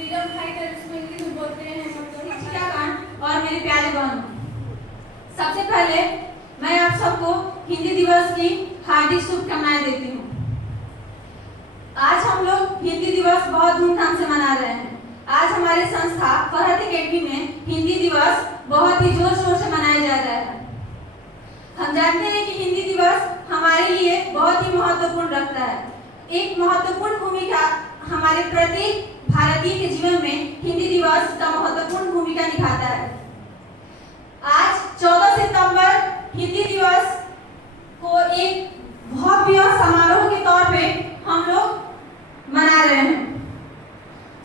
Freedom fighter इसको English में बोलते हैं और मेरे प्यारे बहनों, सबसे पहले मैं आप सबको हिंदी दिवस की हार्दिक शुभकामनाएं देती हूँ। आज हम लोग हिंदी दिवस बहुत धूमधाम से मना रहे हैं। आज हमारे संस्था फरहत एकेडमी में हिंदी दिवस बहुत ही जोर शोर से मनाया जा रहा है। हम जानते हैं कि हिंदी दिवस हमारे लिए बहुत ही महत्वपूर्ण रखता है। एक महत्वपूर्ण भूमिका हमारे प्रत्येक भारतीय के जीवन में हिंदी दिवस का महत्वपूर्ण भूमिका निभाता है। आज 14 सितंबर हिंदी दिवस को एक भव्य समारोह के तौर पे हम लोग मना रहे हैं।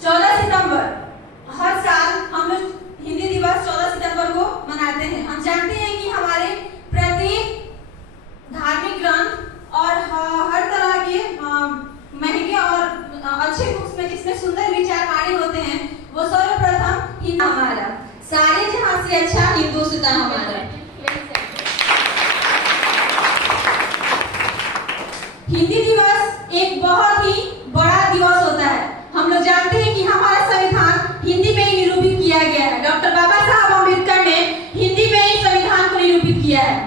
14 सितंबर हर साल हम लोग हिंदी दिवस 14 सितंबर को मनाते हैं। हम जानते हैं कि हमारे प्रत्येक धार्मिक ग्रंथ और हर तरह के महंगे और अच्छे बुक्स में जिसमें सुंदर विचार वाणी होते हैं, वो सर्वप्रथम हिंदी हमारा सारे जहां से अच्छा हिंदुस्तान हमारा। हिंदी दिवस एक बहुत ही बड़ा दिवस होता है। हम लोग जानते हैं कि हमारा संविधान हिंदी में ही निरूपित किया गया है। डॉक्टर बाबा साहब अम्बेडकर ने हिंदी में ही संविधान को निरूपित किया है।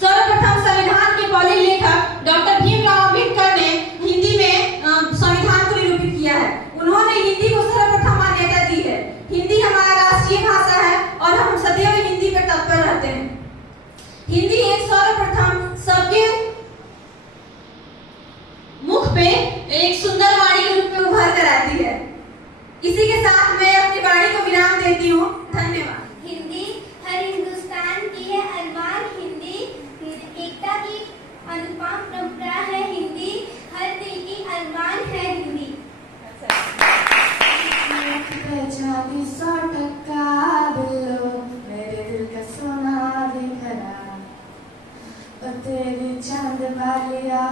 सर्वप्रथम संविधान के पहले लेखक डॉक्टर भीमराव अम्बेडकर ने हिंदी में संविधान को निरूपित किया है। उन्होंने हिंदी को सर्वप्रथम मान्यता दी है। हिंदी हमारा राष्ट्रीय भाषा है और हम सदैव हिंदी पर तत्पर रहते हैं। हिंदी एक सर्वप्रथम सबके मुख पे एक सुंदर वाणी के रूप में उभर कर आती है। इसी के साथ मैं अपनी वाणी को विराम देती हूँ। धन्यवाद। हिंदी हर हिंदुस्तान की है अरमान, हिंदी एकता की अनुपम परंपरा है, हिंदी हर दिल की अरमान है, हिंदी। पहचानी 100% बिल्लो मेरे दिल का सोना दिखरा, और तेरी चांद वालिया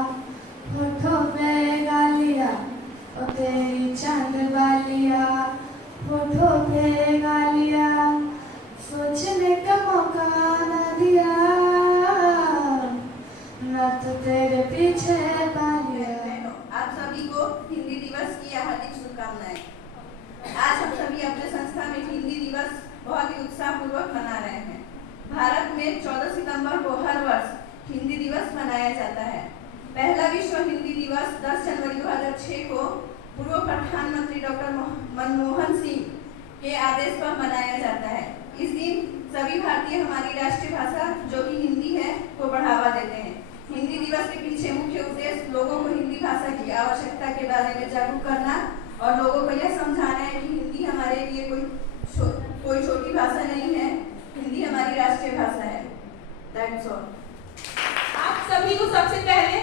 होठों पे गालिया, और तेरी चांद वालिया होठों पे गालिया, सोचने का मौका न दिया, न तो तेरे पीछे पालिया। आप सभी को हिंदी दिवस की हार्दिक शुभकामनाएं। आज हम सभी अपने संस्था में हिंदी दिवस बहुत ही उत्साहपूर्वक मना रहे हैं। भारत में 14 सितंबर को हर वर्ष हिंदी दिवस मनाया जाता है। पहला विश्व हिंदी दिवस 10 जनवरी 2006 को पूर्व प्रधानमंत्री डॉक्टर मनमोहन सिंह के आदेश पर मनाया जाता है। इस दिन सभी भारतीय हमारी राष्ट्रीय भाषा जो कि हिंदी है को बढ़ावा देते हैं। हिंदी दिवस के पीछे मुख्य उद्देश्य लोगों को हिंदी भाषा की आवश्यकता के बारे में जागरूक करना और लोगों को यह समझाना है कि हिंदी हमारे लिए कोई छोटी भाषा नहीं है, हिंदी हमारी राष्ट्रीय भाषा है। That's all. आप सभी को सबसे पहले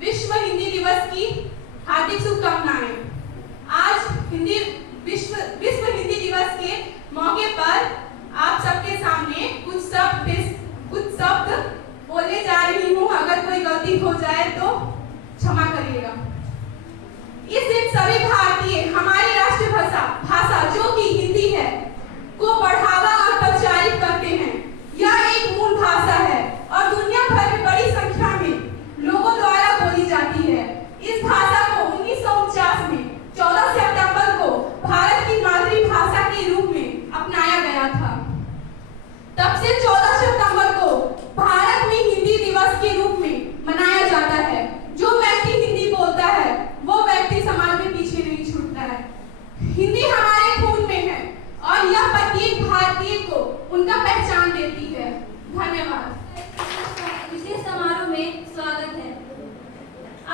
विश्व हिंदी दिवस की हार्दिक शुभकामनाएं। आज विश्व हिंदी दिवस के मौके पर आप सबके सामने कुछ शब्द बोलने जा रही हूँ। अगर कोई गलती हो जाए तो क्षमा करिएगा। इस दिन सभी भारतीय हमारी राष्ट्रीय भाषा जो कि हिंदी है को बढ़ावा और प्रचारित करते हैं। यह एक मूल भाषा है और दुनिया भर में बड़ी संख्या में लोगों द्वारा बोली जाती है। इस भाषा को 1949 में 14 सितंबर को भारत की मातृभाषा के रूप में अपनाया गया था। तब से 14 सितंबर को भारत में हिंदी दिवस के रूप में मनाया जाता है। जो व्यक्ति हिंदी बोलता है वो व्यक्ति समाज में पीछे नहीं छूटता है। हिंदी हमारे खून में है और यह प्रत्येक भारतीय को उनका पहचान देती है। धन्यवाद। विशेष समारोह में स्वागत है।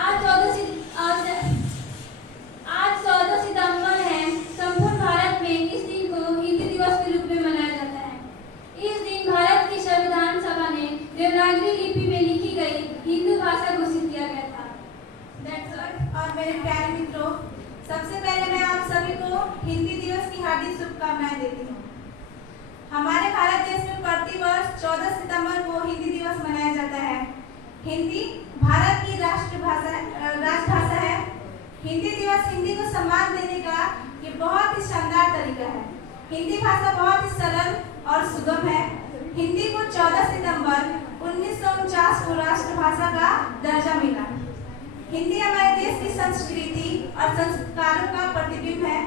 आज 14 सितंबर है। संपूर्ण भारत में इस दिन को हिंदी दिवस के रूप में मनाया जाता है। इस दिन भारत की संविधान सभा ने देवनागरी लिपि में लिखी गई हिंदी भाषा घोषित किया गया था। और मेरे प्यारे मित्रों, सबसे पहले मैं आप सभी को हिंदी दिवस की हार्दिक शुभकामनाएं देती हूँ। हमारे भारत देश में प्रतिवर्ष 14 सितंबर को हिंदी दिवस मनाया जाता है। हिंदी भारत की राजभाषा है। हिंदी दिवस हिंदी को सम्मान देने का ये बहुत ही शानदार तरीका है। हिंदी भाषा बहुत ही सरल और सुगम है। हिंदी को 14 सितंबर 1949 को राष्ट्रभाषा का दर्जा मिला। हिंदी हमारे देश की संस्कृति और संस्कारों का प्रतिबिंब है।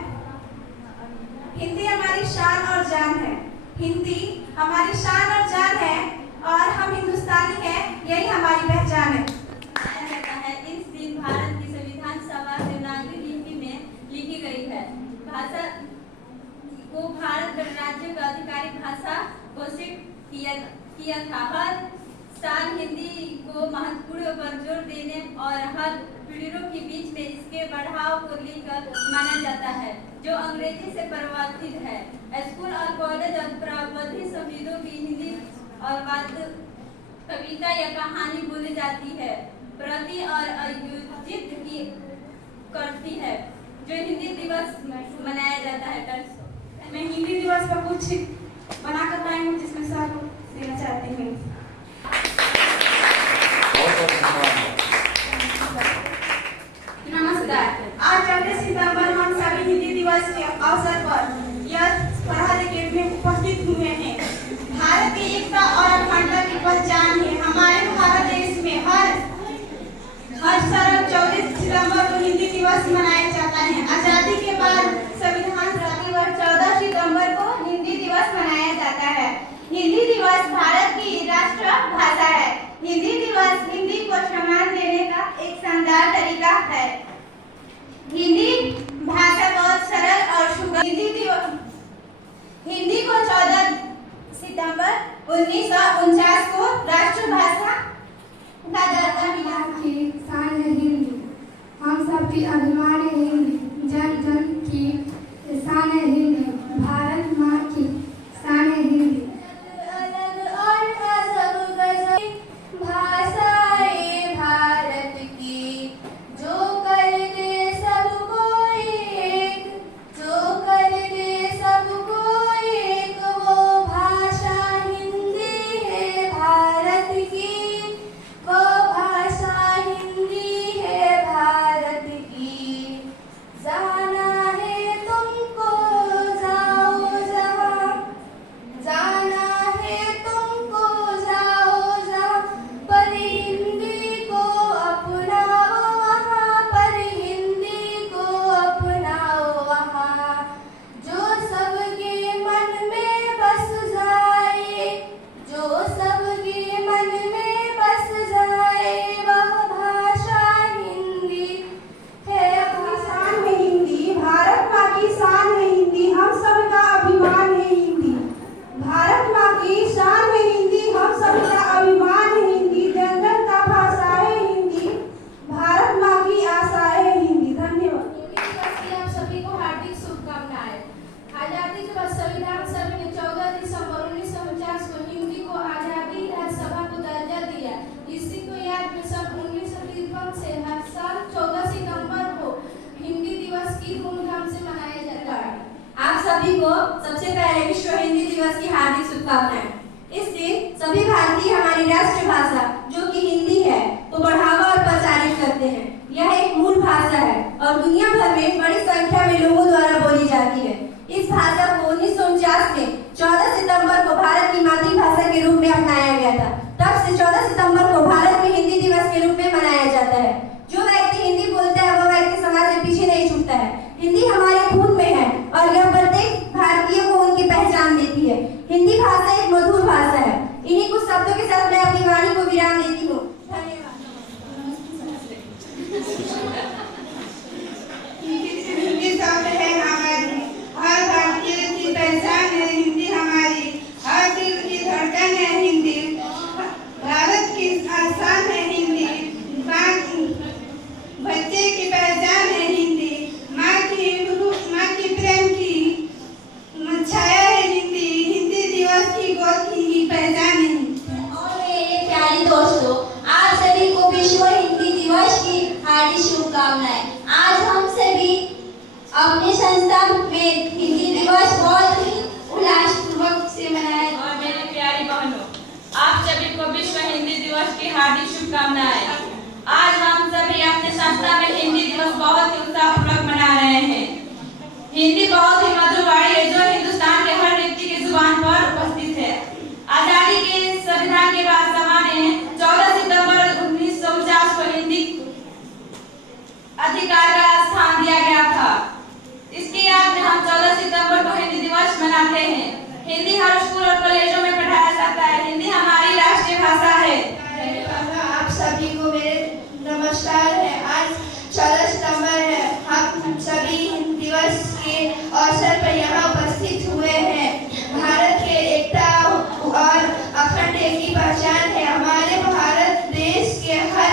हिंदी हमारी शान और जान है। हिंदी हमारी शान और जान है और हम हिंदुस्तानी हैं, यही हमारी पहचान है। माना जाता है इस दिन भारत की संविधान सभा देवनागरी लिपि में लिखी गई है। भाषा को भारत गणराज्य का आधिकारिक भाषा घोषित किया था। हर साल हिंदी को महत्वपूर्ण पर जोर देने और हर पीढ़ियों के बीच में इसके बढ़ाव को लेकर माना जाता है, जो अंग्रेजी से परिवर्तित है। स्कूल और कॉलेज और प्रावधानिक संविधानों की हिंदी और वाद्य कविता या कहानी बोली जाती है, प्रति और आयोजित की करती है, जो हिंदी दिवस मनाया जाता है। मैं हिंदी दिवस पर कुछ बनाकर लाई हूँ, जिसमें सब देना चाहती हूँ। नमस्कार। आज 24 सितंबर हम सभी हिंदी दिवस के अवसर पर यह फरहद अकेडमी में उपस्थित हुए हैं। भारत की एकता और अखंडता की पहचान है। हमारे भारत देश में हर साल 24 सितंबर को हिंदी दिवस मनाया जाता है। आजादी के बाद संविधान प्रतिवर्ष 14 सितंबर को हिंदी दिवस मनाया जाता है। हिंदी दिवस भारत की राष्ट्र भाषा है। हिंदी दिवस हिंदी को सम्मान देने का एक शानदार तरीका है। हिंदी भाषा बहुत सरल और सुगम। हिंदी को 14 सितंबर 1949 को राष्ट्रभाषा का दर्जा मिला। की शान है हिंदी, हम सबकी अभिमान है हिंदी, जन जन की शान है हिंदी, भारत माँ की शान है हिंदी। अलग और अजब गजब भाषाएं भारत की, जो कर दे सबको एक, जो कर दे सबको एक, वो भाषा हिंदी है भारत की, वो भाषा हिंदी है भारत की। जाना है तुमको जाओ जहाँ, जाना है तुमको जाओ जहाँ, पर हिंदी को अपनाओ वहाँ, पर हिंदी को अपनाओ वहाँ। जो सबके मन में बस जाए, जो सबके मन में बस जाए, वह भाषा हिंदी है। शान है हिंदी, भारत माँ की शान है हिंदी, हम सबका अभिमान है हिंदी। भारत माँ की शान है हिंदी, हम सबका अभिमान है हिंदी, जन जन का भाषा है हिंदी, भारत माँ की आशा है हिंदी। धन्यवाद। हिंदी दिवस की आप सभी को हार्दिक शुभकामनाएं। आजादी के बाद संविधान सभा ने 14 दिसंबर 1949 को हिंदी को आजादी राज्यसभा को दर्जा दिया। इसी को याद में सन 1953 से हर साल 14 सितंबर को हिंदी दिवस की धूमधाम से मनाया जाता है। आप सभी को सबसे पहले विश्व हिंदी दिवस की हार्दिक शुभकामनाएं। इस दिन सभी भारतीय हमारी राष्ट्रभाषा जो कि हिंदी है को बढ़ावा और प्रचारित करते हैं। यह एक मूल भाषा है और दुनिया भर में बड़ी संख्या में लोगों द्वारा बोली जाती है। इस भाषा को 1949 में 14 सितंबर को भारत की मातृभाषा के रूप में अपनाया गया था। तब से 14 सितंबर को भारत में हिंदी दिवस के रूप में मनाया जाता है। जो व्यक्ति हिंदी बोलता है वह व्यक्ति समाज से पीछे नहीं छूटता है। हिंदी हमारे खून में है और यह प्रत्येक भारतीय को उनकी पहचान देती है। हिंदी भाषा एक मधुर भाषा है। इन्हीं कुछ शब्दों के साथ मैं अपनी वाणी को विराम देती हूँ। हिंदी शब्द है हमारी, हर भारतीय की पहचान है हिंदी हमारी, हर दिल की धड़कन है हिंदी, भारत की आसान है हिंदी, बच्चे की पहचान है हिंदी, माँ की प्रेम की छाया है हिंदी, हिंदी दिवस की गोद की पहचान है। और मेरे प्यारे दोस्तों, आप सभी को विश्व हिंदी दिवस की हार्दिक शुभकामनाएं। आज हम सभी अपने संस्था में हिंदी दिवस बहुत ही उल्लासपूर्वक से मनाया। और मेरी प्यारी बहनों, आप सभी को विश्व हिंदी दिवस की हार्दिक शुभकामनाएं। आज हम सभी अपने संस्था में हिंदी दिवस बहुत ही उत्साहपूर्वक मना रहे हैं। हिंदी बहुत ही मधुर वाणी है जो हिंदुस्तान के हर व्यक्ति की जुबान पर उपस्थित है। आजादी के संविधान के बाद सभा ने 14 सितंबर 1949 को हिंदी अधिकार का स्थान दिया गया था। इसकी याद में हम 14 सितंबर को हिंदी हिंदी हर स्कूल और कॉलेजों में पढ़ाया जाता है। हिंदी हमारी राष्ट्रीय भाषा है। आप सभी को मेरे नमस्कार है। आज 14 सितंबर है। हम सभी हिंदी दिवस के अवसर पर यहाँ उपस्थित हुए हैं। भारत के एकता और अखंड की पहचान है। हमारे भारत देश के हर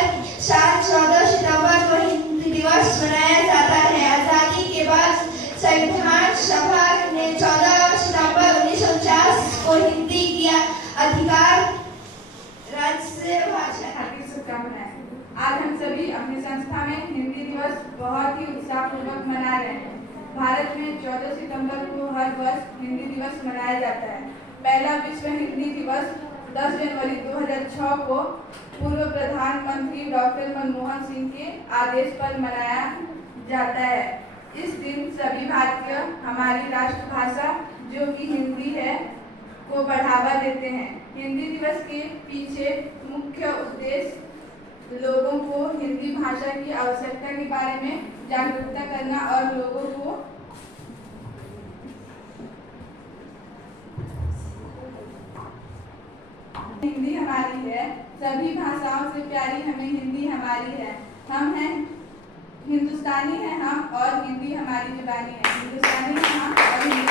साल 14 सितंबर को हिंदी दिवस मनाया जाता है। आजादी के बाद संविधान सभा ने 14 सितंबर 1949 को हिंदी की अधिकार राज्य भाषा। हार्दिक शुभकामनाएं। आज हम सभी अपनी संस्था में हिंदी दिवस बहुत ही उत्साहपूर्वक मना रहे हैं। भारत में 14 सितंबर को हर वर्ष हिंदी दिवस मनाया जाता है। पहला विश्व हिंदी दिवस 10 जनवरी 2006 को पूर्व प्रधानमंत्री डॉक्टर मनमोहन सिंह के आदेश पर मनाया जाता है। इस दिन सभी भारतीय हमारी राष्ट्रभाषा जो कि हिंदी है को बढ़ावा देते हैं। हिंदी दिवस के पीछे मुख्य उद्देश्य लोगों को हिंदी भाषा की आवश्यकता के बारे में जागरूकता करना और लोगों को हिंदी हमारी है, सभी भाषाओं से प्यारी हमें हिंदी हमारी है। हम हैं हिंदुस्तानी हैं हम और हिंदी हमारी जुबानी है। हिंदुस्तानी हैं हम और हिंदी